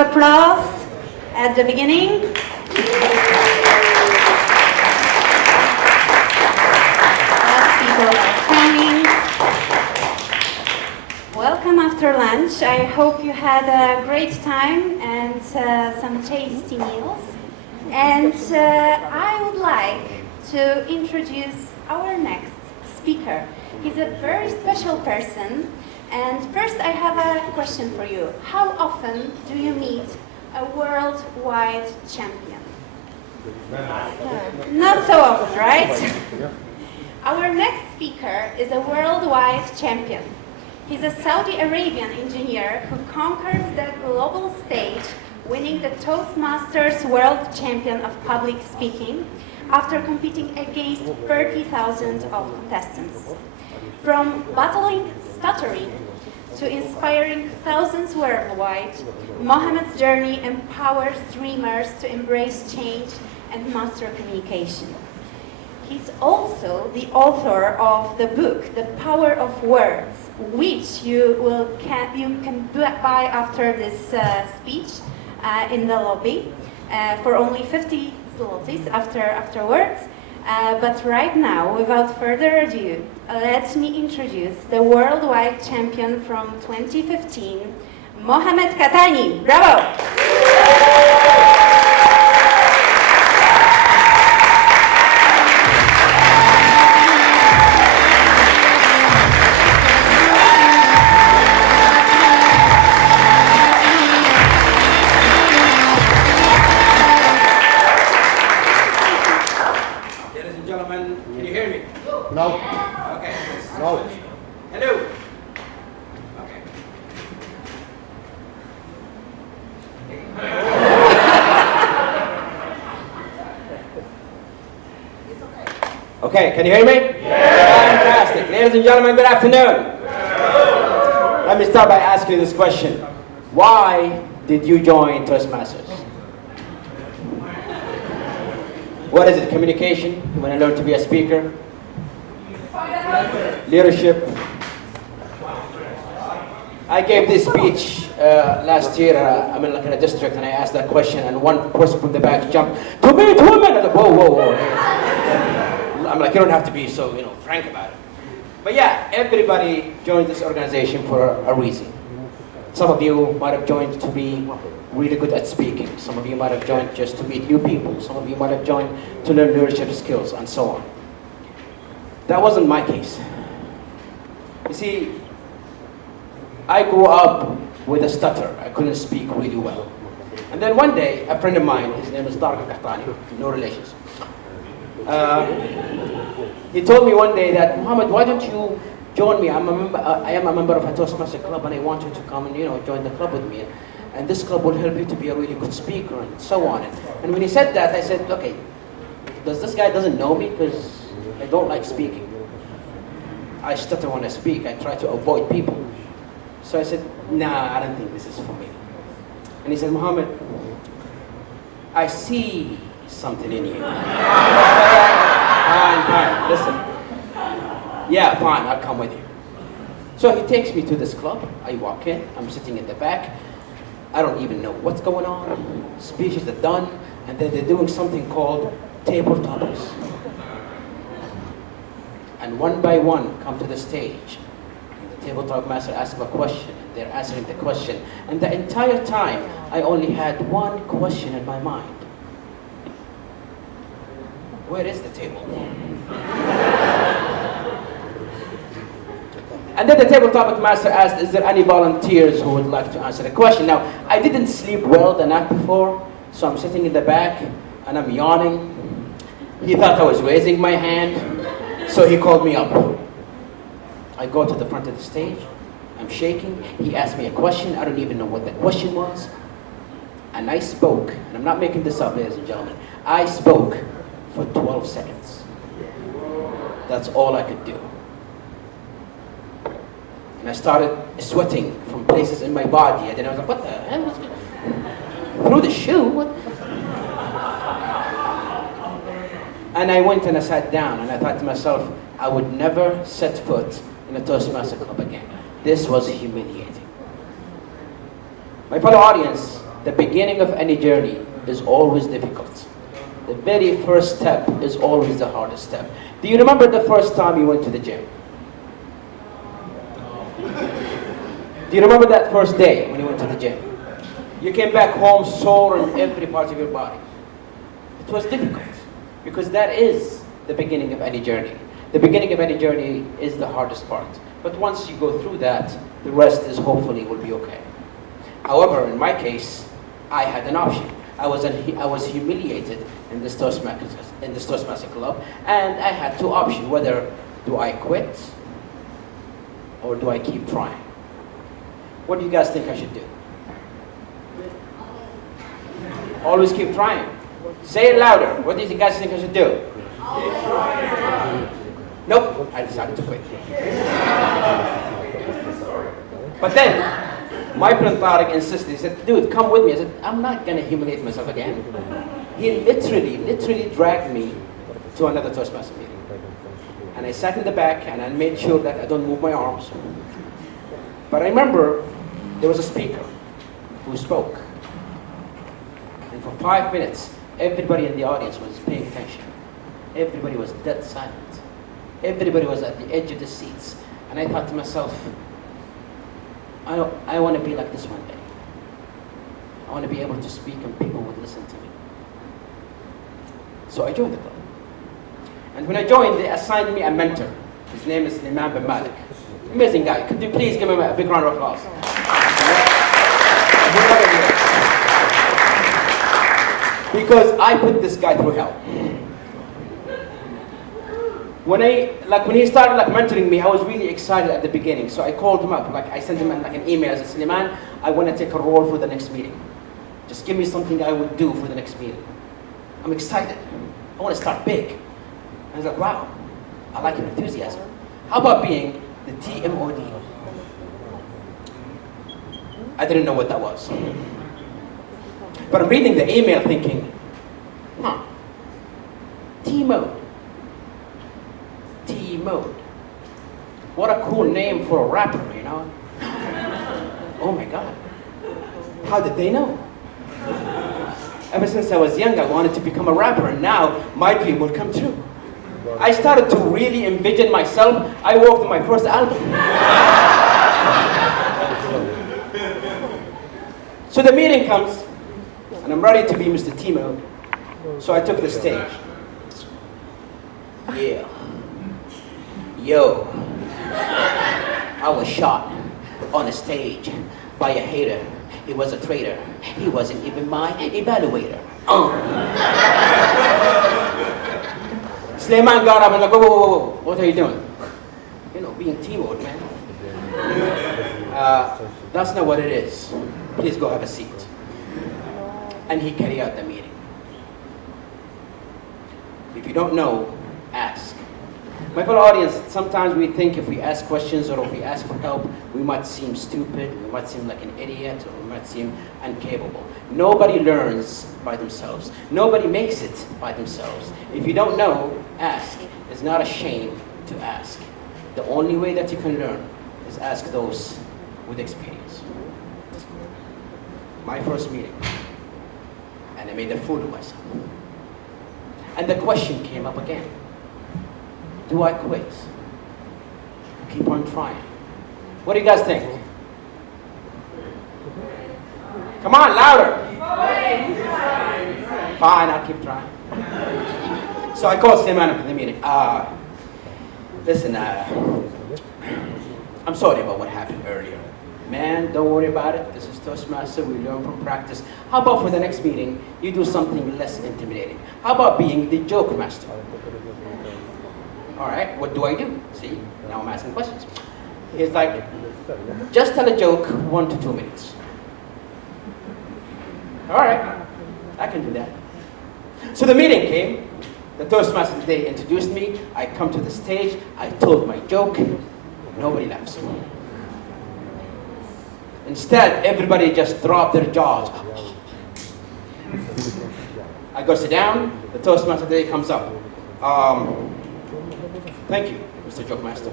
applause at the beginning. As people are coming. Welcome after lunch. I hope you had a great time and some tasty meals. And I would like to introduce our next speaker. He's a very special person. And first I have a question for you. How often do you meet a worldwide champion? Not so often, right? Our next speaker is a worldwide champion. He's a Saudi Arabian engineer who conquered the global stage, winning the Toastmasters World Champion of Public Speaking after competing against 30,000 of contestants. From battling stuttering to inspiring thousands worldwide, Mohammed's journey empowers dreamers to embrace change and master communication. He's also the author of the book, The Power of Words, which you can buy after this speech in the lobby for only 50 zlotys afterwards. But right now, without further ado, let me introduce the worldwide champion from 2015, Mohammed Quahtani. Bravo! No. Okay. No. Hello. Okay. Okay, can you hear me? Yeah. Fantastic. Ladies and gentlemen, good afternoon. Let me start by asking you this question. Why did you join Toastmasters? What is it? Communication? You want to learn to be a speaker? Leadership. I gave this speech last year. I'm in a district, and I asked that question, and one person from the back jumped to meet women. I was like, whoa, whoa, whoa. I'm like, you don't have to be so, frank about it. But yeah, everybody joined this organization for a reason. Some of you might have joined to be really good at speaking. Some of you might have joined just to meet new people. Some of you might have joined to learn leadership skills, and so on. That wasn't my case. You see, I grew up with a stutter. I couldn't speak really well. And then one day, a friend of mine, his name is Quahtani, no relations. He told me one day that, Mohammed, why don't you join me? I am a member of a Toastmaster club, and I want you to come and join the club with me. And this club will help you to be a really good speaker, and so on. And when he said that, I said, okay, this guy doesn't know me because I don't like speaking. I stutter when I speak. I try to avoid people. So I said, nah, I don't think this is for me. And he said, Mohammed, I see something in you. Fine, listen. Yeah, fine, I'll come with you. So he takes me to this club. I walk in, I'm sitting in the back. I don't even know what's going on. Speeches are done, and then they're doing something called table topics. And one by one come to the stage. And the table talk master asks them a question, and they're answering the question. And the entire time, I only had one question in my mind. Where is the table? And then the table topic master asked, is there any volunteers who would like to answer the question? Now, I didn't sleep well the night before, so I'm sitting in the back, and I'm yawning. He thought I was raising my hand, so he called me up. I go to the front of the stage, I'm shaking. He asked me a question, I don't even know what the question was. And I spoke, and I'm not making this up, ladies and gentlemen. I spoke for 12 seconds. That's all I could do. And I started sweating from places in my body, and then I was like, what the hell? Through the shoe? What? And I went and I sat down, and I thought to myself, I would never set foot in a Toastmaster club again. This was humiliating. My fellow audience, The beginning of any journey is always difficult. The very first step is always the hardest step. Do you remember the first time you went to the gym? Do you remember that first day when you went to the gym? You came back home sore in every part of your body. It was difficult because that is the beginning of any journey. The beginning of any journey is the hardest part. But once you go through that, the rest is hopefully will be okay. However, in my case, I had an option. I was humiliated in this Toastmaster club, and I had two options: whether do I quit or do I keep trying? What do you guys think I should do? Always keep trying. Say it louder. What do you guys think I should do? Nope, I decided to quit. But then, my friend Tariq insisted. He said, dude, come with me. I said, I'm not going to humiliate myself again. He literally dragged me to another Toastmaster meeting. And I sat in the back and I made sure that I don't move my arms. But I remember there was a speaker who spoke. And for 5 minutes, everybody in the audience was paying attention. Everybody was dead silent. Everybody was at the edge of the seats. And I thought to myself, I want to be like this one day. I want to be able to speak and people would listen to me. So I joined the club. And when I joined, they assigned me a mentor. His name is Imam bin Malik. Amazing guy. Could you please give him a big round of applause? Because I put this guy through hell. When he started mentoring me, I was really excited at the beginning. So I called him up. I sent him an email. I said, Suleiman, I want to take a role for the next meeting. Just give me something I would do for the next meeting. I'm excited. I want to start big. And he's like, wow, I like your enthusiasm. How about being the TMOD? I didn't know what that was. But I'm reading the email thinking, T-mode. T-mode. What a cool name for a rapper, you know? Oh my God. How did they know? Ever since I was young, I wanted to become a rapper, and now my dream will come true. I started to really envision myself. I worked on my first album. So the meeting comes, and I'm ready to be Mr. T-mode. So I took the stage. Yeah. Yo. I was shot on a stage by a hater. He was a traitor. He wasn't even my evaluator. Suleiman got up and like, whoa. What are you doing? You know, being T-mode, man. That's not what it is. Please go have a seat. And he carried out the meeting. If you don't know, ask. My fellow audience, sometimes we think if we ask questions or if we ask for help, we might seem stupid, we might seem like an idiot, or we might seem incapable. Nobody learns by themselves. Nobody makes it by themselves. If you don't know, ask. It's not a shame to ask. The only way that you can learn is ask those with experience. My first meeting, and I made a fool of myself. And the question came up again. Do I quit? Keep on trying. What do you guys think? Come on, louder. Fine, I'll keep trying. So I called Suleiman up in the meeting. Listen, I'm sorry about what happened earlier. Man, don't worry about it. This is Toastmaster. We learn from practice. How about for the next meeting, you do something less intimidating? How about being the joke master? All right, what do I do? See, now I'm asking questions. He's like, just tell a joke 1 to 2 minutes. All right, I can do that. So the meeting came. The Toastmaster today introduced me. I come to the stage. I told my joke. Nobody laughs. Instead, everybody just dropped their jaws. I go sit down. The Toastmaster today comes up. Thank you, Mr. Joke Master.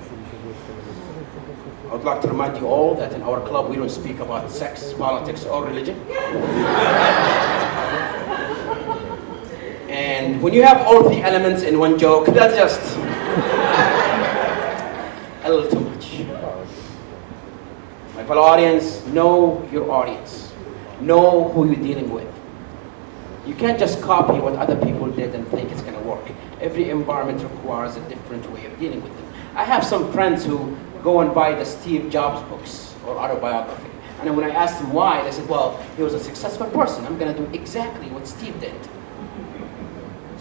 I would like to remind you all that in our club we don't speak about sex, politics, or religion. And when you have all the elements in one joke, that's just a little too much. My fellow audience, know your audience. Know who you're dealing with. You can't just copy what other people did and think it's going to work. Every environment requires a different way of dealing with them. I have some friends who go and buy the Steve Jobs books or autobiography. And when I asked them why, they said, well, he was a successful person. I'm going to do exactly what Steve did.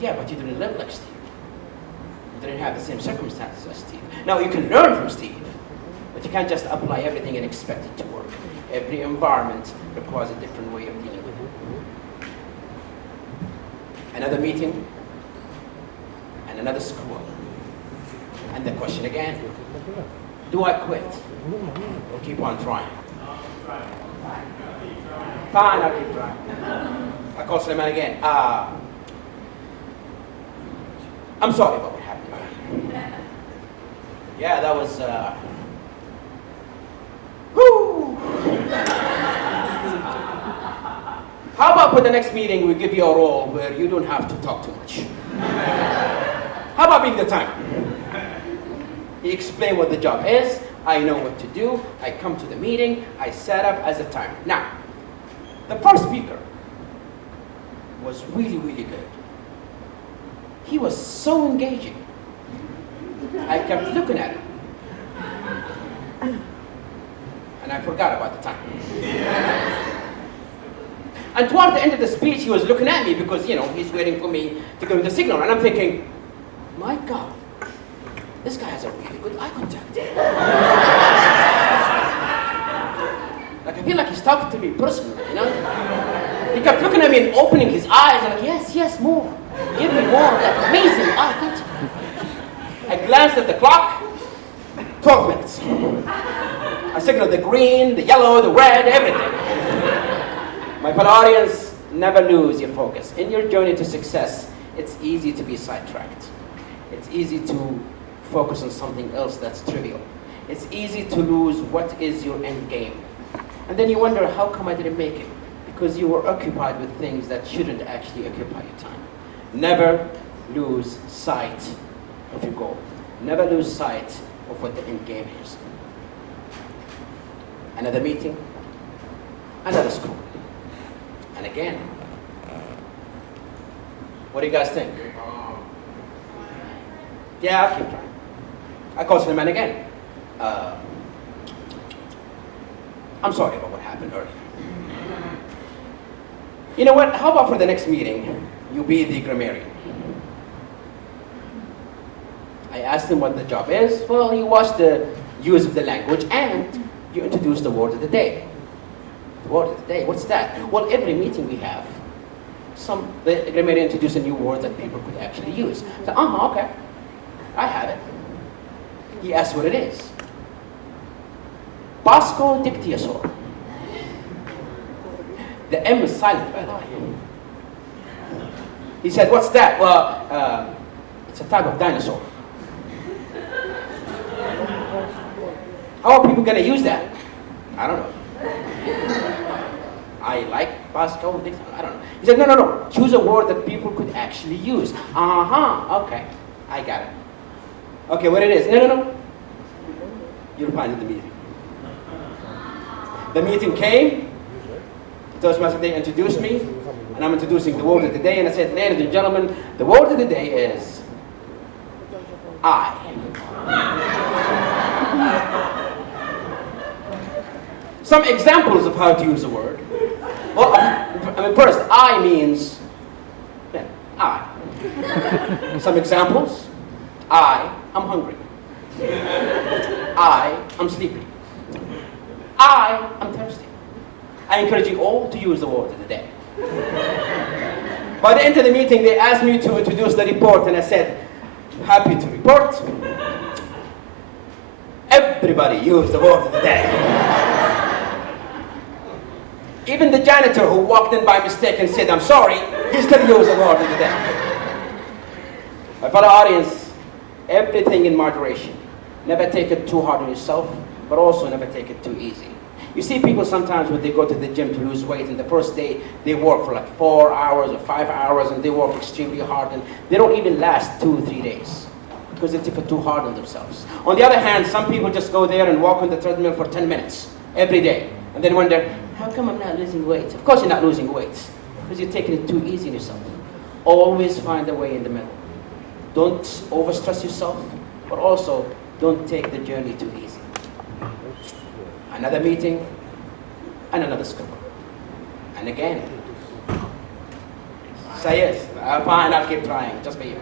Yeah, but you didn't live like Steve. You didn't have the same circumstances as Steve. Now, you can learn from Steve, but you can't just apply everything and expect it to work. Every environment requires a different way of dealing with it. Another meeting, and another school. And the question again, do I quit or keep on trying? Fine, I'll keep trying. I call Suleiman again. I'm sorry about what happened. Yeah, that was, whoo! How about for the next meeting we give you a role where you don't have to talk too much? How about being the timer? He explained what the job is, I know what to do, I come to the meeting, I set up as a timer. Now, the first speaker was really, really good. He was so engaging. I kept looking at him. And I forgot about the time. And toward the end of the speech, he was looking at me because, you know, he's waiting for me to give him the signal. And I'm thinking, my God, this guy has a really good eye contact. Like, I feel like he's talking to me personally, you know? He kept looking at me and opening his eyes. I'm like, yes, yes, more. Give me more of that amazing eye contact. I glanced at the clock, 12 minutes. I signaled the green, the yellow, the red, everything. My fellow audience, never lose your focus. In your journey to success, it's easy to be sidetracked. It's easy to focus on something else that's trivial. It's easy to lose what is your end game. And then you wonder, how come I didn't make it? Because you were occupied with things that shouldn't actually occupy your time. Never lose sight of your goal. Never lose sight of what the end game is. Another meeting, another school. And again, what do you guys think? Yeah, I'll keep trying. I call Suleiman again. I'm sorry about what happened earlier. You know what? How about for the next meeting, you be the grammarian? I asked him what the job is. Well, you watch the use of the language and you introduce the word of the day. The word of the day, what's that? Well, every meeting we have, the grammarian introduces a new word that people could actually use. So, okay, I have it. He asked what it is. Bosco dictiosaur. The M is silent, by the way. He said, what's that? Well, it's a type of dinosaur. How are people going to use that? I don't know. I like Bosco dictiosaur. I don't know. He said, no. Choose a word that people could actually use. Okay. I got it. Okay, what it is? No. You'll find it in the meeting. The meeting came. The Toastmasters, they introduced me, and I'm introducing the word of the day, and I said, ladies and gentlemen, the word of the day is I. Some examples of how to use a word. Well, first, I means I. Some examples. I'm hungry. I'm sleepy. I'm thirsty. I encourage you all to use the word of the day. By the end of the meeting, they asked me to introduce the report, and I said, happy to report. Everybody use the word of the day. Even the janitor who walked in by mistake and said, I'm sorry, he still used the word of the day. My fellow audience, everything in moderation. Never take it too hard on yourself. but also never take it too easy. You see people sometimes when they go to the gym to lose weight, and the first day they work for like 4 hours or 5 hours, and they work extremely hard, and they don't even last 2 or 3 days because they take it too hard on themselves. On the other hand, some people just go there and walk on the treadmill for 10 minutes every day, and then wonder, how come I'm not losing weight? Of course you're not losing weight, because you're taking it too easy on yourself. Always find a way in the middle. Don't overstress yourself, but also don't take the journey too easy. Another meeting, and another school. And again. Say yes. Fine, I'll keep trying, just for you.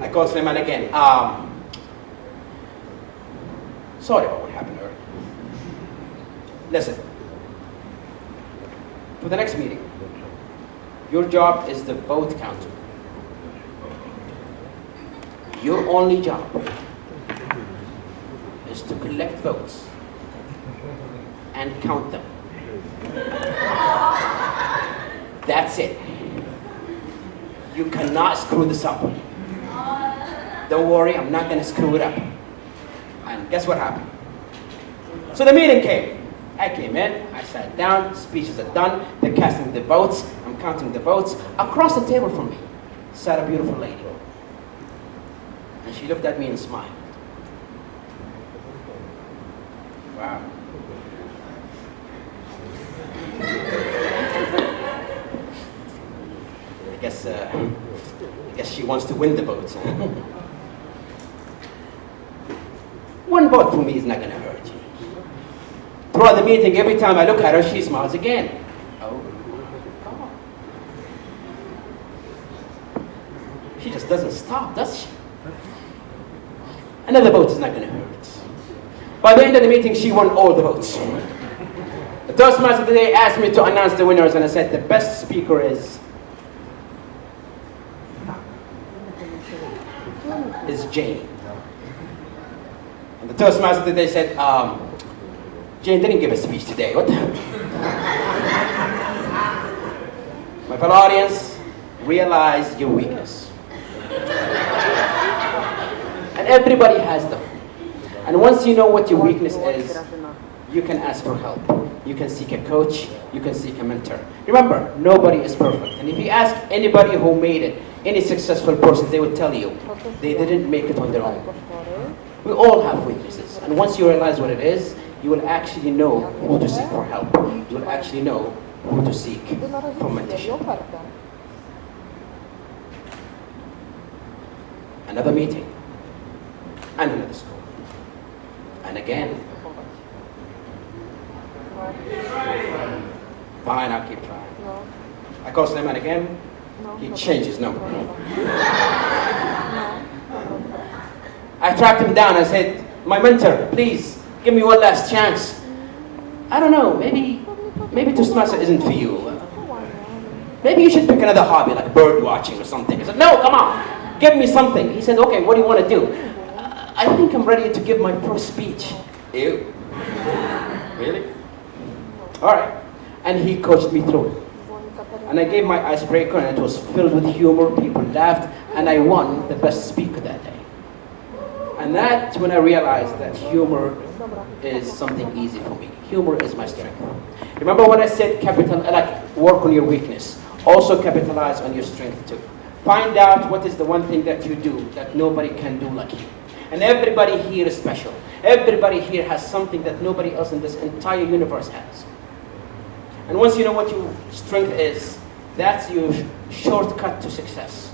I call Suleiman again. Sorry about what happened earlier. Listen. For the next meeting, your job is the vote counter. Your only job is to collect votes and count them. That's it. You cannot screw this up. Don't worry, I'm not going to screw it up. And guess what happened? So the meeting came. I came in, I sat down, speeches are done, they're casting the votes, I'm counting the votes. Across the table from me sat a beautiful lady. And she looked at me and smiled. Wow. I guess she wants to win the votes. One vote for me is not going to hurt you. Throughout the meeting, every time I look at her, she smiles again. Oh, come on. She just doesn't stop, does she? Another vote is not going to hurt. By the end of the meeting, she won all the votes. The Toastmasters today asked me to announce the winners, and I said the best speaker is Jane. And the Toastmasters today said, Jane didn't give a speech today. What the hell? My fellow audience, realize your weakness. And everybody has them. And once you know what your weakness is, you can ask for help. You can seek a coach. You can seek a mentor. Remember, nobody is perfect. And if you ask anybody who made it, any successful person, they would tell you they didn't make it on their own. We all have weaknesses. And once you realize what it is, you will actually know who to seek for help. You will actually know who to seek for mentorship. Another meeting. And another school. And again. Fine, I'll keep trying. I call Suleiman again. He changed his number. I tracked him down. I said, my mentor, please, give me one last chance. I don't know, maybe Toastmaster isn't for you. Maybe you should pick another hobby, like bird watching or something. I said, no, come on, give me something. He said, okay, what do you want to do? I think I'm ready to give my first speech. Ew. Really? All right. And he coached me through it. And I gave my icebreaker, and it was filled with humor. People laughed, and I won the best speaker that day. And that's when I realized that humor is something easy for me. Humor is my strength. Remember when I said work on your weakness. Also capitalize on your strength too. Find out what is the one thing that you do that nobody can do like you. And everybody here is special. Everybody here has something that nobody else in this entire universe has. And once you know what your strength is, that's your shortcut to success.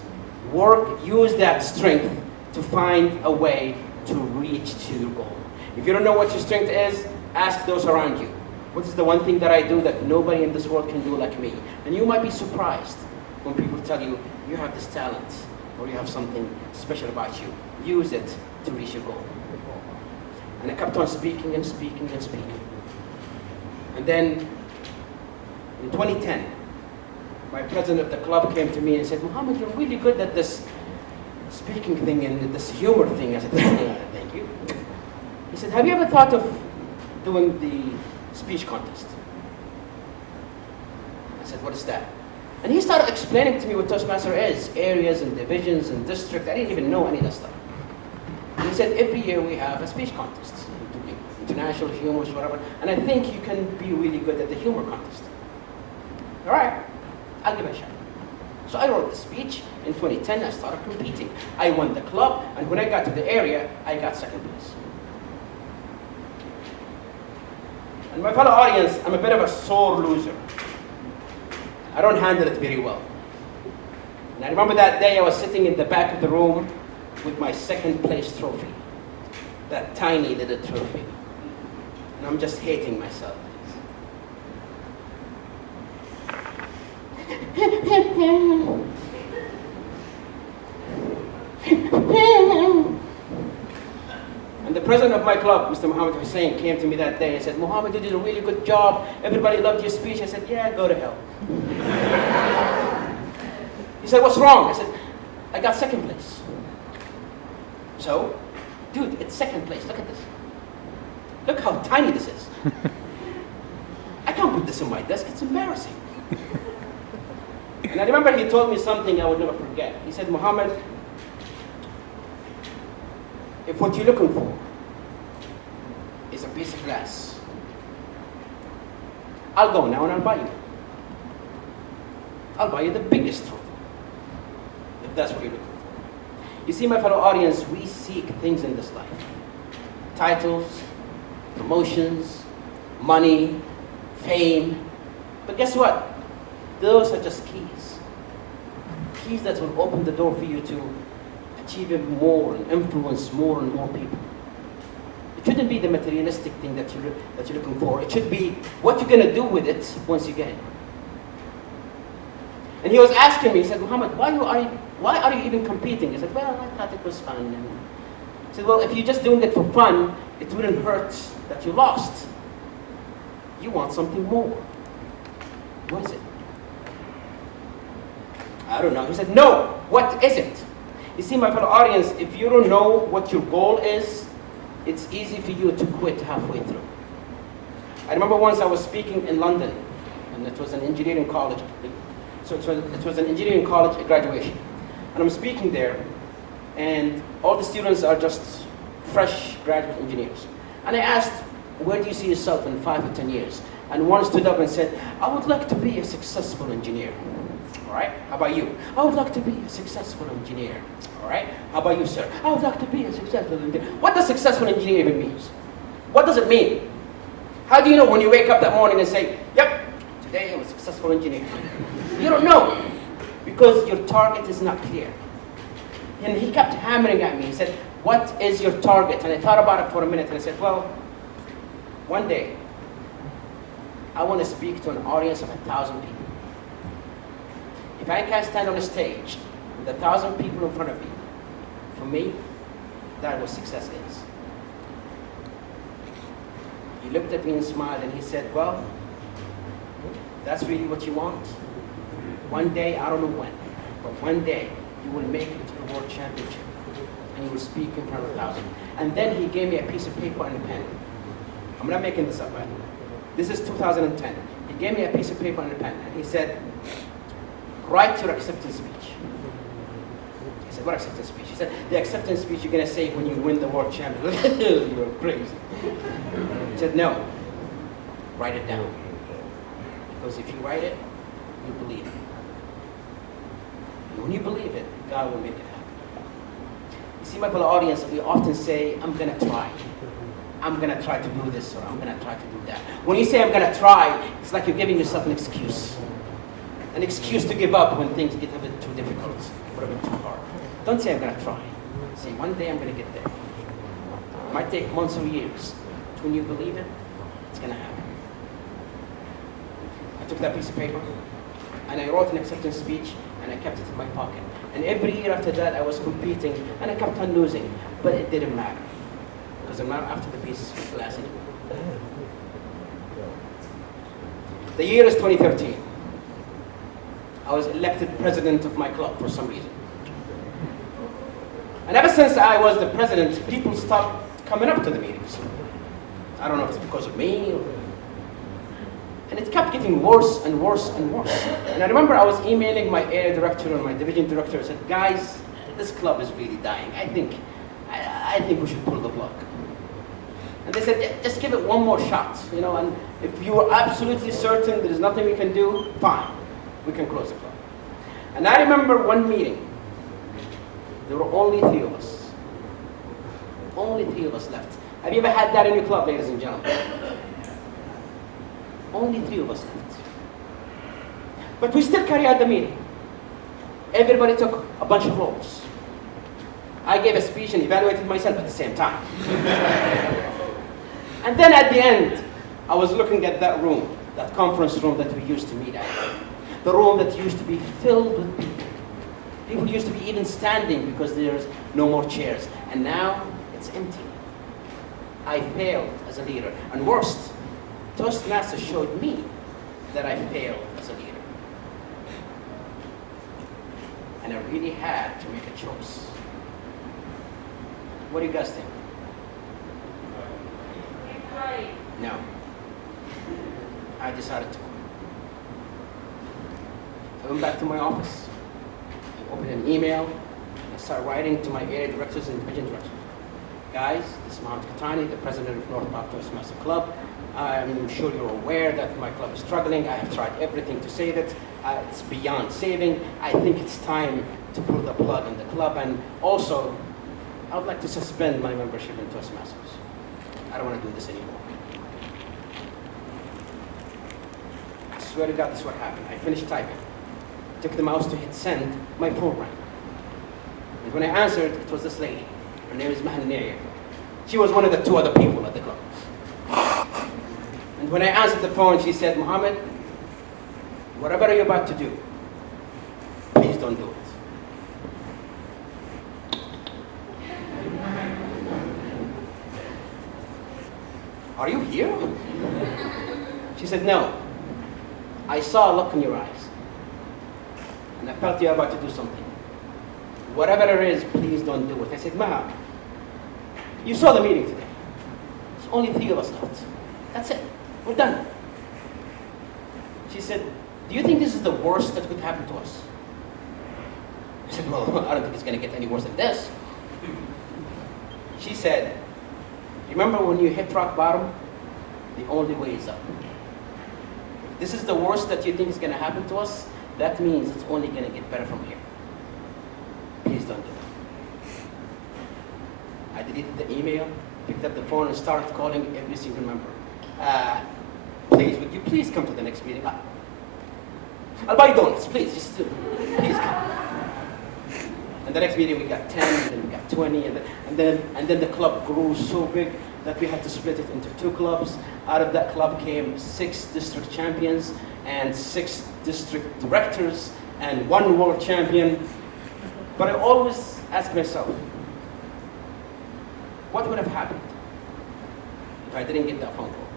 Use that strength to find a way to reach to your goal. If you don't know what your strength is, ask those around you. What is the one thing that I do that nobody in this world can do like me? And you might be surprised when people tell you, you have this talent, or you have something special about you. Use it to reach your goal. And I kept on speaking and speaking and speaking. And then, in 2010, my president of the club came to me and said, Mohammed, you're really good at this speaking thing and this humor thing. I said, thank you. He said, have you ever thought of doing the speech contest? I said, what is that? And he started explaining to me what Toastmaster is, areas and divisions and districts. I didn't even know any of that stuff. And he said, every year we have a speech contest. international humors, whatever, and I think you can be really good at the humor contest. All right, I'll give it a shot. So I wrote the speech. In 2010, I started competing. I won the club, and when I got to the area, I got second place. And my fellow audience, I'm a bit of a sore loser. I don't handle it very well. And I remember that day I was sitting in the back of the room with my second place trophy. That tiny little trophy. And I'm just hating myself. And the president of my club, Mr. Mohammed Hussein, came to me that day and said, Mohammed, you did a really good job. Everybody loved your speech. I said, yeah, go to hell. He said, what's wrong? I said, I got second place. So, dude, it's second place. Look at this. Look how tiny this is. I can't put this on my desk. It's embarrassing. And I remember he told me something I would never forget. He said, Mohammed, if what you're looking for is a piece of glass, I'll go now and I'll buy you. I'll buy you the biggest trophy, if that's what you're looking for. You see, my fellow audience, we seek things in this life. Titles, promotions, money, fame. But guess what? Those are just keys. Keys that will open the door for you to achieve even more and influence more and more people. It shouldn't be the materialistic thing that you're looking for. It should be what you're going to do with it once you get it. And he was asking me, he said, Mohammed, why are you even competing? I said, well, I thought it was fun. And he said, well, if you're just doing it for fun, it wouldn't hurt that you lost. You want something more. What is it? I don't know. He said, no, what is it? You see, my fellow audience, if you don't know what your goal is, it's easy for you to quit halfway through. I remember once I was speaking in London, and it was an engineering college. So it was an engineering college graduation. And I'm speaking there, and all the students are just fresh graduate engineers. And I asked, where do you see yourself in 5 or 10 years? And one stood up and said, I would like to be a successful engineer. All right, how about you? I would like to be a successful engineer. All right, how about you, sir? I would like to be a successful engineer. What does successful engineer even mean? What does it mean? How do you know when you wake up that morning and say, yep, today I'm a successful engineer? You don't know, because your target is not clear. And he kept hammering at me. He said, what is your target? And I thought about it for a minute, and I said, well, one day, I want to speak to an audience of 1,000 people. If I can stand on a stage with 1,000 people in front of me, for me, that what success is. He looked at me and smiled, and he said, well, that's really what you want? One day, I don't know when, but one day, you will make it to the World Championship, and you will speak in front of 1,000. And then he gave me a piece of paper and a pen. I'm not making this up, right? This is 2010. He gave me a piece of paper and a pen, and he said, write your acceptance speech. I said, what acceptance speech? He said, the acceptance speech you're going to say when you win the world championship. You're crazy. He said, no, write it down. Because if you write it, you believe it. And when you believe it, God will make it happen. You see, my fellow audience, we often say, I'm going to try. I'm going to try to do this, or I'm going to try to do that. When you say I'm going to try, it's like you're giving yourself an excuse. An excuse to give up when things get a bit too difficult or a bit too hard. Don't say I'm going to try. Say one day I'm going to get there. It might take months or years. But when you believe it, it's going to happen. I took that piece of paper and I wrote an acceptance speech and I kept it in my pocket. And every year after that I was competing and I kept on losing. But it didn't matter. Because I'm not after the piece of glass anymore. The year is 2013. I was elected president of my club for some reason. And ever since I was the president, people stopped coming up to the meetings. I don't know if it's because of me, and it kept getting worse and worse and worse. And I remember I was emailing my area director and my division director and said, guys, this club is really dying. I think we should pull the plug. And they said, "Yeah, just give it one more shot, you know, and if you are absolutely certain there is nothing we can do, fine, we can close the club." And I remember one meeting, there were only 3 of us. Only 3 of us left. Have you ever had that in your club, ladies and gentlemen? Only 3 of us left. But we still carry out the meeting. Everybody took a bunch of roles. I gave a speech and evaluated myself at the same time. And then at the end, I was looking at that room, that conference room that we used to meet at. The room that used to be filled with people. People used to be even standing because there's no more chairs. And now it's empty. I failed as a leader. And worst, Toastmasters showed me that I failed as a leader. And I really had to make a choice. What do you guys think? No. I decided to quit. I went back to my office, I opened an email, and started writing to my area directors and division directors. Guys, this is Mohammed Quahtani, the president of North Park Toastmaster Club. I'm sure you're aware that my club is struggling. I have tried everything to save it. It's beyond saving. I think it's time to pull the plug in the club. And also, I would like to suspend my membership in Toastmasters. I don't want to do this anymore. I swear to God, this is what happened. I finished typing, took the mouse to hit send, my phone rang. And when I answered, it was this lady. Her name is Mohammed. She was one of the 2 other people at the club. And when I answered the phone, she said, "Mohammed, whatever you're about to do, please don't do it." "Are you here?" She said, "No. I saw a look in your eyes. And I felt you're about to do something. Whatever it is, please don't do it." I said, "Maha, you saw the meeting today. There's only 3 of us left. That's it. We're done." She said, "Do you think this is the worst that could happen to us?" I said, "Well, I don't think it's going to get any worse than this." She said, "Remember when you hit rock bottom? The only way is up. If this is the worst that you think is going to happen to us, that means it's only going to get better from here. Please don't do it." I deleted the email, picked up the phone, and started calling every single member. "Please, would you please come to the next meeting? I'll buy donuts, please. Just please come." And the next meeting we got 10, and then we got 20, and then the club grew so big that we had to split it into 2 clubs. Out of that club came 6 district champions and 6 district directors and 1 world champion. But I always ask myself, what would have happened if I didn't get that phone call?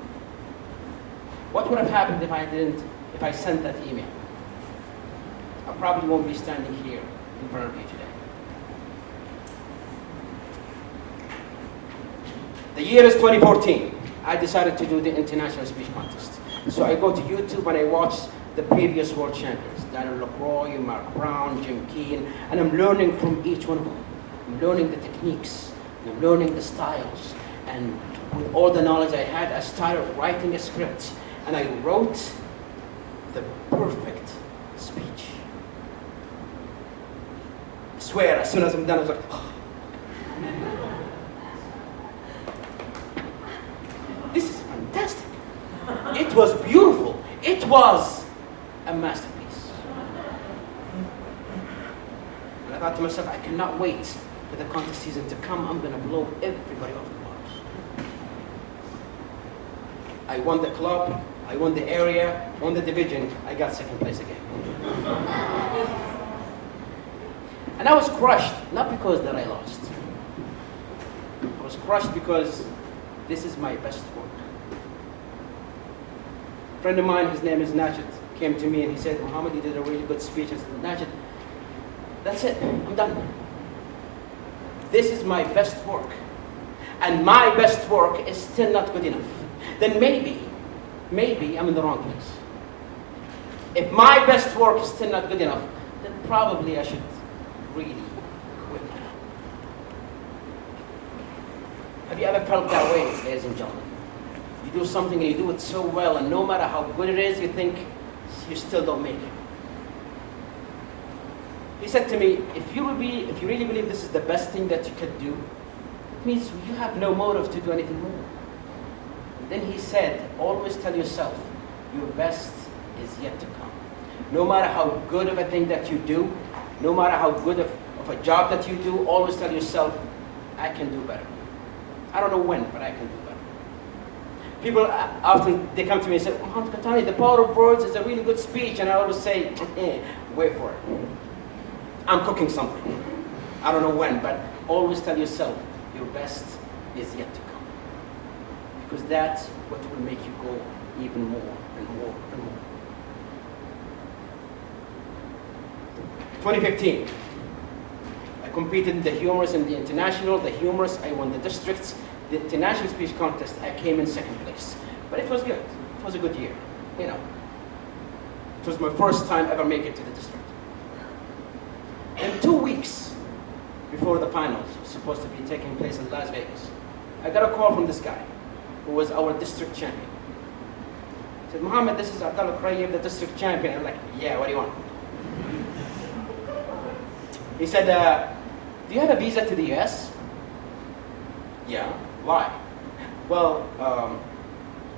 What would have happened if I sent that email? I probably won't be standing here in front of you today. The year is 2014. I decided to do the international speech contest. So I go to YouTube and I watch the previous world champions, Daniel LaCroix, Mark Brown, Jim Keane, and I'm learning from each one of them. I'm learning the techniques, I'm learning the styles, and with all the knowledge I had, I started writing a script, and I wrote the perfect speech. I swear, as soon as I'm done, I was like, oh. This is fantastic. It was beautiful. It was a masterpiece. And I thought to myself, I cannot wait for the contest season to come. I'm going to blow everybody off the bars. I won the club, I won the area, won the division. I got 2nd place again. And I was crushed, not because that I lost. I was crushed because this is my best work. A friend of mine, his name is Najid, came to me and he said, "Mohammed, you did a really good speech." I said, "Najid, that's it, I'm done. This is my best work. And my best work is still not good enough. Then maybe I'm in the wrong place. If my best work is still not good enough, then probably I should really quit now." I Have you ever felt that way, ladies and gentlemen? You do something and you do it so well, and no matter how good it is, you think you still don't make it. He said to me, if you really believe this is the best thing that you could do, it means you have no motive to do anything more. And then he said, always tell yourself, your best is yet to come. No matter how good of a thing that you do, no matter how good of a job that you do, always tell yourself, I can do better. I don't know when, but I can do better. People often, they come to me and say, Mohammed Quahtani, the power of words is a really good speech. And I always say, wait for it. I'm cooking something. I don't know when, but always tell yourself, your best is yet to come. Because that's what will make you go even more and more and more. 2015, I competed in the humorous and the international. The humorous, I won the districts. The international speech contest, I came in second place. But it was good. It was a good year, you know. It was my first time ever making it to the district. And 2 weeks before the finals, supposed to be taking place in Las Vegas, I got a call from this guy, who was our district champion. He said, Mohammed, this is Abdullah Krayyib, the district champion. I'm like, yeah, what do you want? He said, do you have a visa to the US? Yeah, why? Well,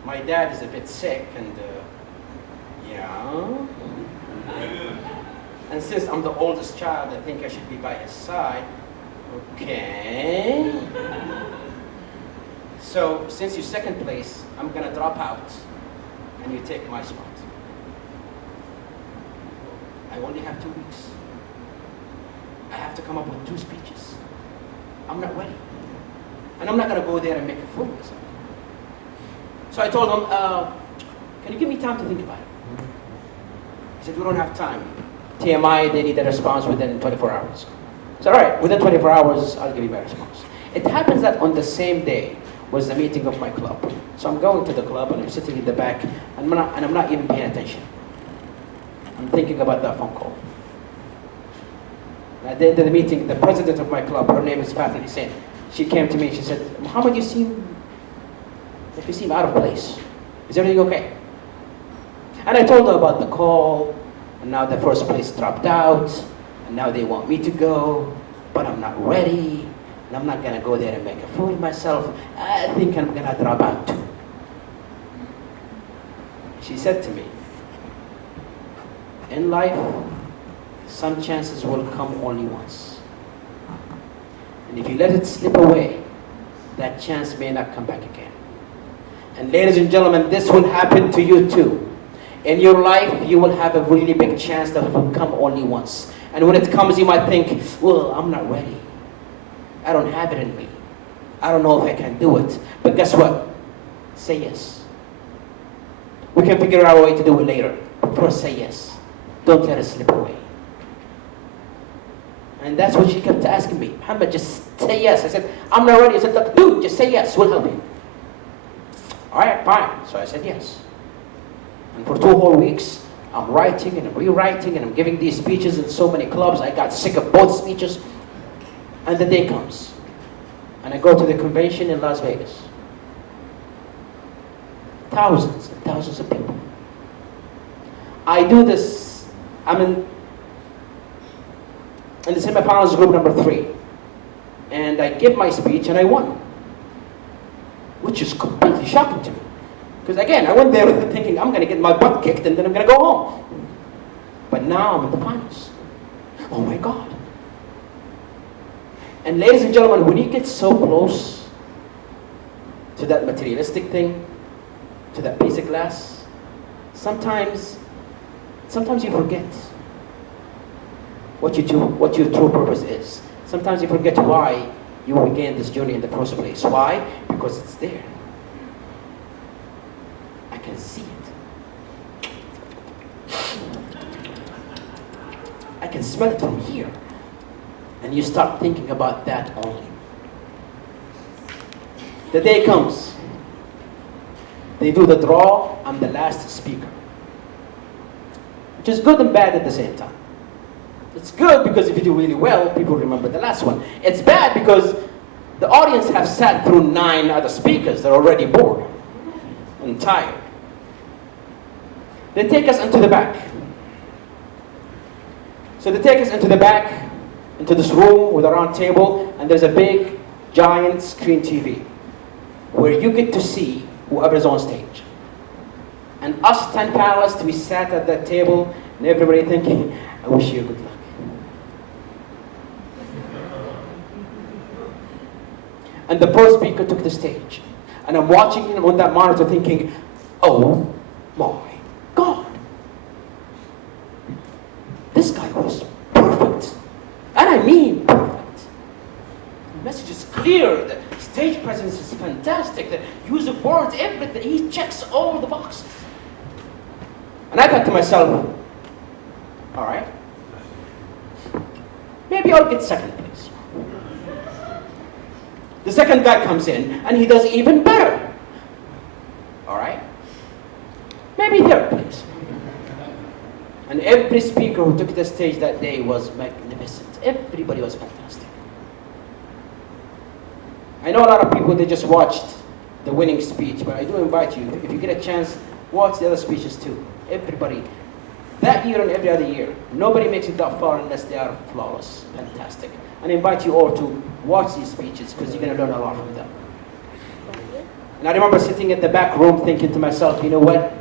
my dad is a bit sick and, yeah. And since I'm the oldest child, I think I should be by his side. Okay. So, since you're second place, I'm gonna drop out and you take my spot. I only have 2 weeks. I have to come up with 2 speeches. I'm not ready. And I'm not gonna go there and make a fool of myself. So I told him, can you give me time to think about it? He said, we don't have time. TMI, they need a response within 24 hours. I said, all right, within 24 hours, I'll give you my response. It happens that on the same day was the meeting of my club. So I'm going to the club and I'm sitting in the back and I'm not even paying attention. I'm thinking about that phone call. And at the end of the meeting, the president of my club, her name is Quahtani, she came to me and she said, Mohammed, you seem out of place. Is everything okay? And I told her about the call, and now the first place dropped out, and now they want me to go, but I'm not ready, and I'm not gonna go there and make a fool of myself. I think I'm gonna drop out too. She said to me, in life, some chances will come only once. And if you let it slip away, that chance may not come back again. And ladies and gentlemen, this will happen to you too. In your life, you will have a really big chance that will come only once. And when it comes, you might think, well, I'm not ready. I don't have it in me. I don't know if I can do it. But guess what? Say yes. We can figure out a way to do it later. But first say yes. Don't let it slip away. And that's what she kept asking me. Mohammed, just say yes. I said, I'm not ready. I said, look, dude, just say yes. We'll help you. All right, fine. So I said yes. And for 2 whole weeks, I'm writing and I'm rewriting and I'm giving these speeches in so many clubs. I got sick of both speeches. And the day comes. And I go to the convention in Las Vegas. Thousands and thousands of people. I do this, I'm in the semifinals group number 3. And I give my speech and I won. Which is completely shocking to me. Because again, I went there thinking I'm going to get my butt kicked and then I'm going to go home. But now I'm in the finals. Oh my God. And ladies and gentlemen, when you get so close to that materialistic thing, to that piece of glass, sometimes you forget what your true purpose is. Sometimes you forget why you began this journey in the first place. Why? Because it's there. I can see it. I can smell it from here. And you start thinking about that only. The day comes. They do the draw. I'm the last speaker. Which is good and bad at the same time. It's good because if you do really well, people remember the last one. It's bad because The audience have sat through 9 other speakers. They're already bored and tired. They take us into the back. So they take us into the back, into this room with a round table, and there's a big, giant screen TV where you get to see whoever's on stage. And us 10 panelists, we sat at that table, and everybody thinking, I wish you good luck. And the first speaker took the stage. And I'm watching him on that monitor thinking, oh my God. This guy was perfect. And I mean perfect. The message is clear. The stage presence is fantastic. The use of words, everything. He checks all the boxes. And I thought to myself, all right, maybe I'll get second place. The second guy comes in and he does even better. All right, maybe third place. And every speaker who took the stage that day was magnificent. Everybody was fantastic. I know a lot of people, they just watched the winning speech, but I do invite you, if you get a chance, watch the other speeches too. Everybody, that year and every other year, nobody makes it that far unless they are flawless, fantastic. And I invite you all to watch these speeches because you're going to learn a lot from them. And I remember sitting in the back room thinking to myself, you know what?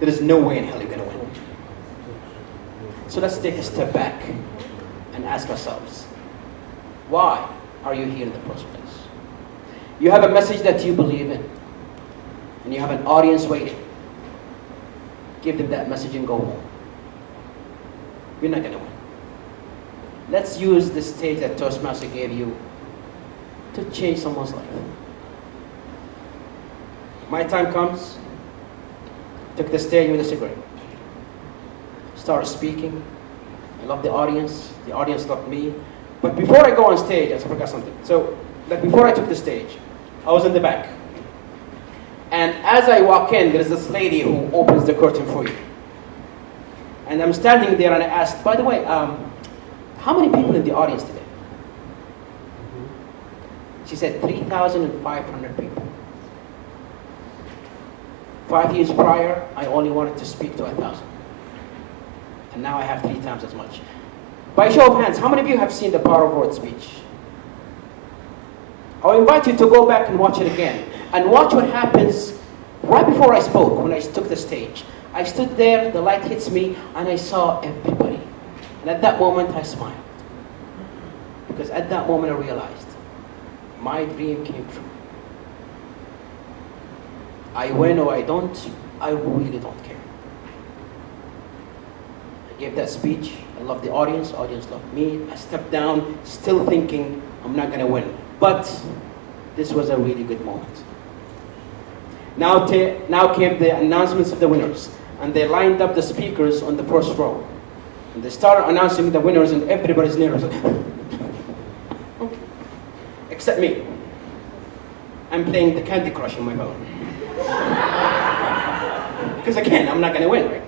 There is no way in hell you're going to win. So let's take a step back and ask ourselves, why are you here in the first place? You have a message that you believe in, and you have an audience waiting. Give them that message and go home. You're not going to win. Let's use the stage that Toastmasters gave you to change someone's life. My time comes, took the stage with a cigarette. Started speaking. I love the audience loved me. But before I go on stage, I forgot something. So, like before I took the stage, I was in the back. And as I walk in, there's this lady who opens the curtain for you. And I'm standing there and I asked, by the way, how many people in the audience today? She said 3,500 people. 5 years prior, I only wanted to speak to 1,000. And now I have 3 times as much. By show of hands, how many of you have seen the Power of Words speech? I'll invite you to go back and watch it again. And watch what happens right before I spoke, when I took the stage. I stood there, the light hits me, and I saw everybody. And at that moment, I smiled. Because at that moment, I realized my dream came true. I win or I don't, I really don't care. I gave that speech. I loved the audience loved me. I stepped down, still thinking I'm not going to win. But this was a really good moment. Now came the announcements of the winners. And they lined up the speakers on the first row. And they started announcing the winners and everybody's nervous. Except me. I'm playing the Candy Crush on my phone. Because again, I'm not going to win, right?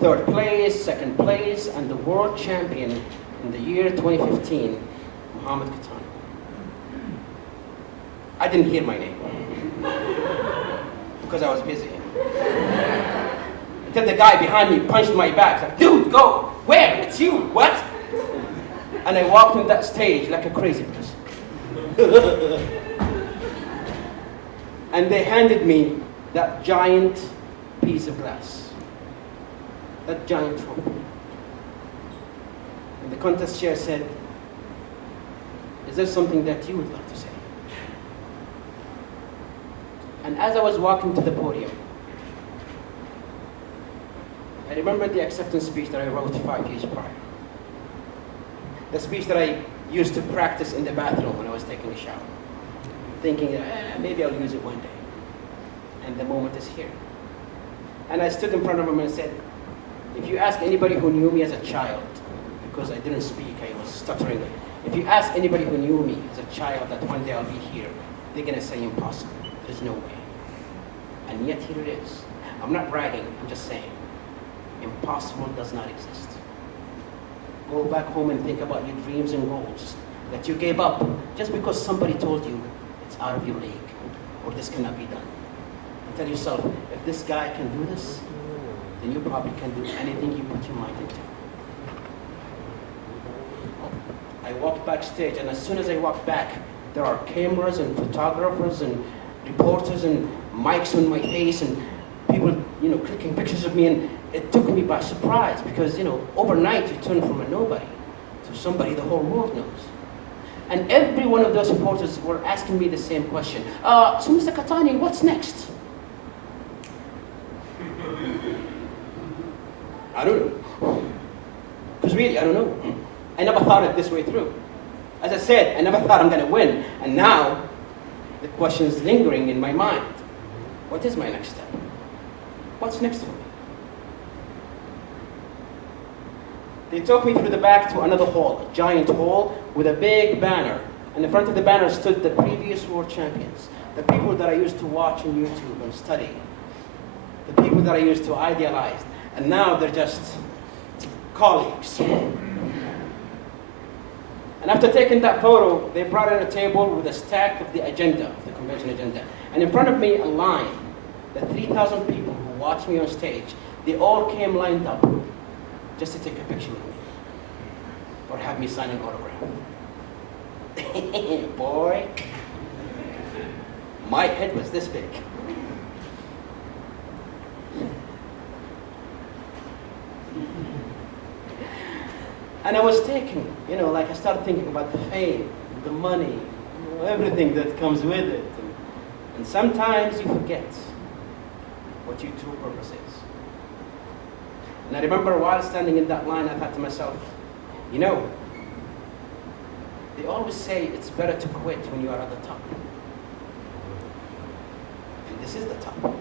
Third place, second place, and the world champion in the year 2015, Mohammed. I didn't hear my name because I was busy. Until the guy behind me punched my back, like, dude, go, where? It's you, what? And I walked on that stage like a crazy person. And they handed me that giant piece of glass, that giant trophy. And the contest chair said, is there something that you would like to say? And as I was walking to the podium, I remembered the acceptance speech that I wrote 5 years prior. The speech that I used to practice in the bathroom when I was taking a shower, thinking, maybe I'll use it one day. And the moment is here. And I stood in front of him and said, if you ask anybody who knew me as a child, because I didn't speak, I was stuttering. If you ask anybody who knew me as a child that one day I'll be here, they're going to say impossible. There's no way. And yet here it is. I'm not bragging, I'm just saying. Impossible does not exist. Go back home and think about your dreams and goals. that you gave up just because somebody told you it's out of your league or this cannot be done. And tell yourself, if this guy can do this, then you probably can do anything you put your mind into. I walked backstage, and as soon as I walked back, there are cameras and photographers and reporters and mics on my face and people, clicking pictures of me, and it took me by surprise because, overnight you turn from a nobody to somebody the whole world knows. And every one of those reporters were asking me the same question. So Mr. Quahtani, what's next? I don't know. Because really, I don't know. I never thought it this way through. As I said, I never thought I'm going to win. And now, the question is lingering in my mind. What is my next step? What's next for me? They took me through the back to another hall, a giant hall with a big banner. And in front of the banner stood the previous world champions, the people that I used to watch on YouTube and study, the people that I used to idealize. And now they're just colleagues. And after taking that photo, they brought in a table with a stack of the agenda, the convention agenda. And in front of me, a line. The 3,000 people who watched me on stage, they all came lined up just to take a picture with me or have me sign an autograph. Boy, my head was this big. And I was taken, I started thinking about the fame, the money, everything that comes with it. And sometimes you forget what your true purpose is. And I remember while standing in that line, I thought to myself, they always say it's better to quit when you are at the top. And this is the top.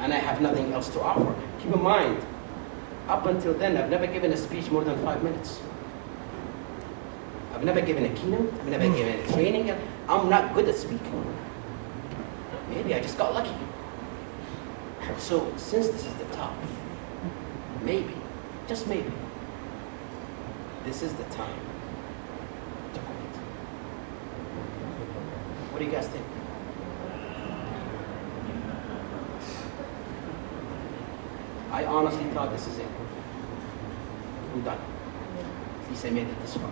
And I have nothing else to offer. Keep in mind, up until then, I've never given a speech more than 5 minutes. I've never given a keynote. I've never given a training. I'm not good at speaking. Maybe I just got lucky. So since this is the top, maybe, just maybe, this is the time to quit. What do you guys think? I honestly thought this is it. I'm done. At least I made it this far.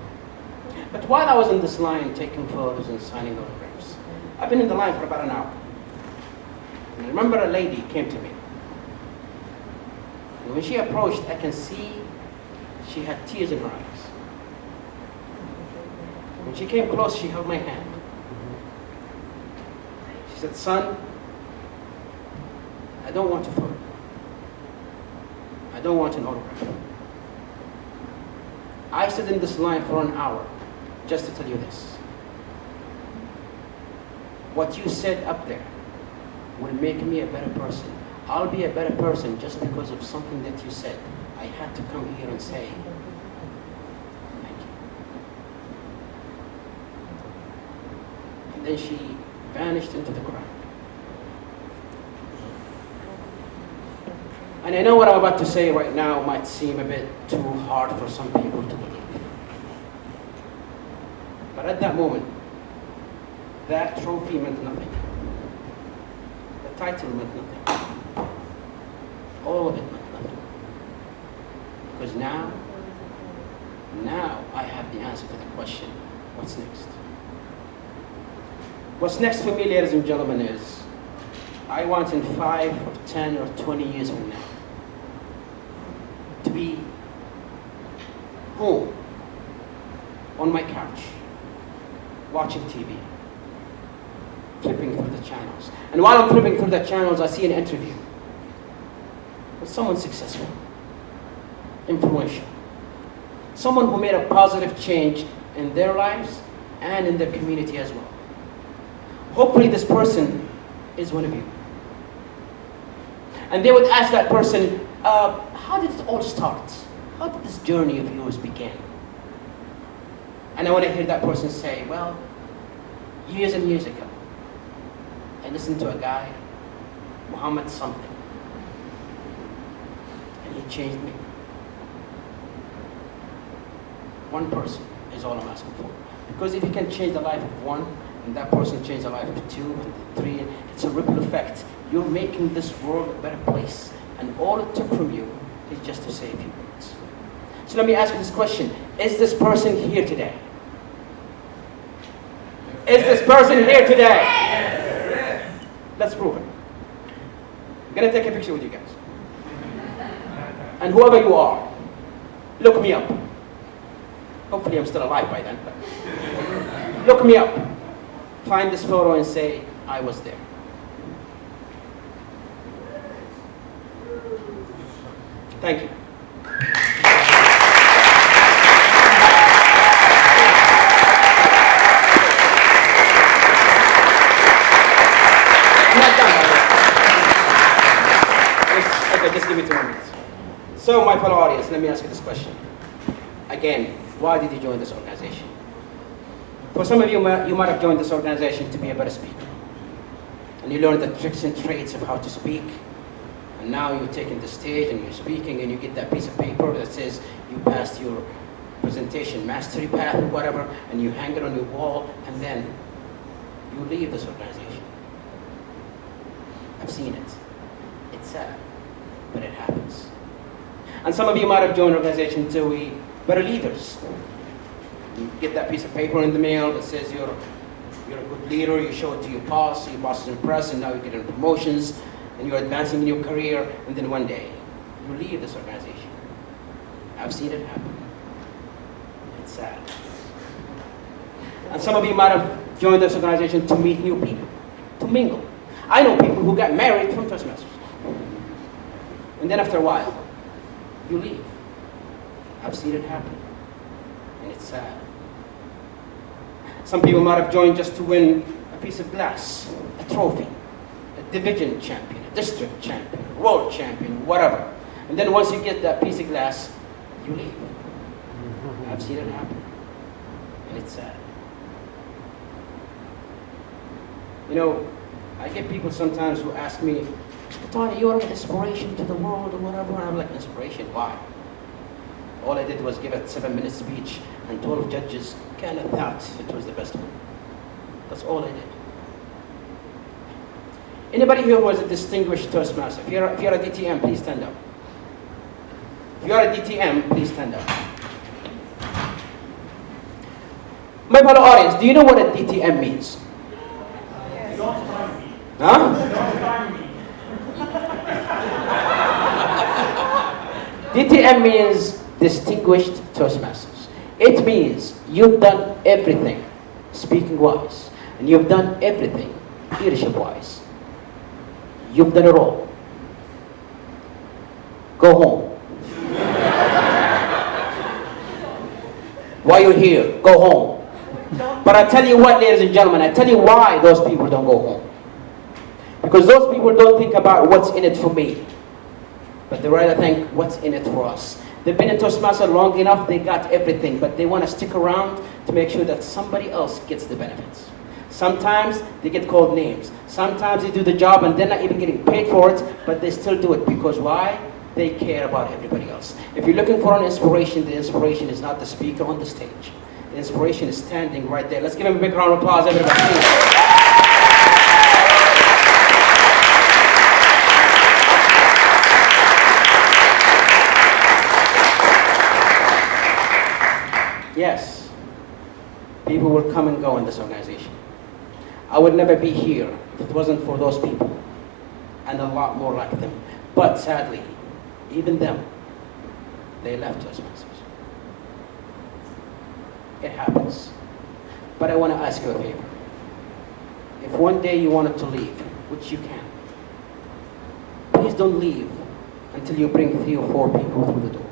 But while I was in this line taking photos and signing autographs, I've been in the line for about an hour. And I remember a lady came to me. And when she approached, I can see she had tears in her eyes. When she came close, she held my hand. She said, "Son, I don't want a photo. I don't want an autograph. I stood in this line for an hour just to tell you this. What you said up there will make me a better person. I'll be a better person just because of something that you said. I had to come here and say, thank you." And then she vanished into the crowd. And I know what I'm about to say right now might seem a bit too hard for some people to believe. But at that moment, that trophy meant nothing. The title meant nothing. All of it meant nothing. Because now I have the answer to the question, what's next? What's next for me, ladies and gentlemen, is I want in 5 or 10 or 20 years from now to be home on my couch, watching TV, flipping through the channels. And while I'm flipping through the channels, I see an interview with someone successful, influential, someone who made a positive change in their lives and in their community as well. Hopefully this person is one of you. And they would ask that person, how did it all start? How did this journey of yours begin? And I want to hear that person say, well, years and years ago, I listened to a guy, Mohammed something, and he changed me. One person is all I'm asking for. Because if you can change the life of one, and that person change the life of two, and three, it's a ripple effect. You're making this world a better place. And all it took from you is just to say a few words. So let me ask you this question. Is this person here today? Is this person here today? Let's prove it. I'm going to take a picture with you guys. And whoever you are, look me up. Hopefully I'm still alive by then. Look me up. Find this photo and say, I was there. Thank you. I'm not done. Okay, just give me 2 minutes. So, my fellow audience, let me ask you this question. Again, why did you join this organization? For some of you, you might have joined this organization to be a better speaker. And you learn the tricks and traits of how to speak. And now you're taking the stage and you're speaking and you get that piece of paper that says you passed your presentation mastery path or whatever, and you hang it on your wall, and then you leave this organization. I've seen it. It's sad, but it happens. And some of you might have joined an organization to be better leaders. You get that piece of paper in the mail that says you're a good leader, you show it to your boss is impressed, and now you're getting promotions, and you're advancing in your career, and then one day, you leave this organization. I've seen it happen. It's sad. And some of you might have joined this organization to meet new people, to mingle. I know people who got married from Toastmasters. And then after a while, you leave. I've seen it happen. And it's sad. Some people might have joined just to win a piece of glass, a trophy, a division champion, a district champion, a world champion, whatever. And then once you get that piece of glass, you leave. I've seen it happen. And it's sad. You know, I get people sometimes who ask me, Quahtani, you're an inspiration to the world or whatever. And I'm like, inspiration? Why? All I did was give a 7-minute speech, and 12 judges kind of thought it was the best one. That's all I did. Anybody here who was a distinguished Toastmaster? If you're a DTM, please stand up. If you're a DTM, please stand up. My fellow audience, do you know what a DTM means? Huh? DTM means Distinguished Toastmasters. It means you've done everything speaking-wise, and you've done everything leadership-wise. You've done it all. Go home. While you're here, go home. But I tell you what, ladies and gentlemen, I tell you why those people don't go home. Because those people don't think about what's in it for me, but they rather think what's in it for us. They've been in Toastmasters long enough, they got everything, but they want to stick around to make sure that somebody else gets the benefits. Sometimes they get called names. Sometimes they do the job and they're not even getting paid for it, but they still do it because why? They care about everybody else. If you're looking for an inspiration, the inspiration is not the speaker on the stage. The inspiration is standing right there. Let's give him a big round of applause, everybody. Yes, people will come and go in this organization. I would never be here if it wasn't for those people, and a lot more like them. But sadly, even them, they left Toastmasters. It happens. But I want to ask you a favor. If one day you wanted to leave, which you can, please don't leave until you bring 3 or 4 people through the door.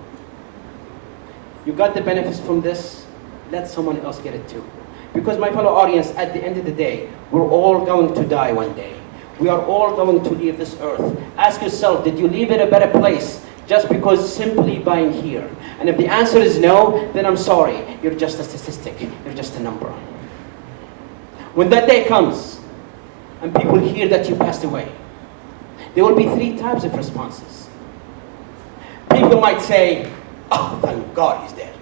You got the benefits from this, let someone else get it too. Because my fellow audience, at the end of the day, we're all going to die one day. We are all going to leave this earth. Ask yourself, did you leave it a better place just because simply being here? And if the answer is no, then I'm sorry, you're just a statistic, you're just a number. When that day comes, and people hear that you passed away, there will be 3 types of responses. People might say, oh, thank God he's dead.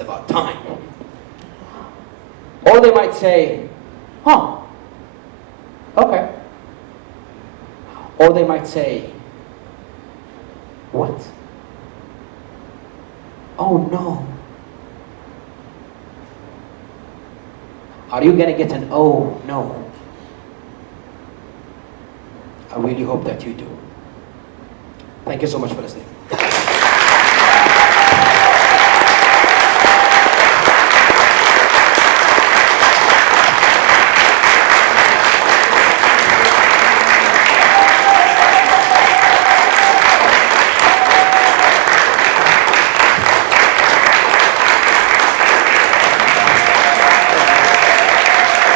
it's about time. Or they might say, huh, okay. Or they might say, what? Oh no. Are you gonna get an oh no? I really hope that you do. Thank you so much for listening.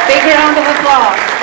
Big round of applause.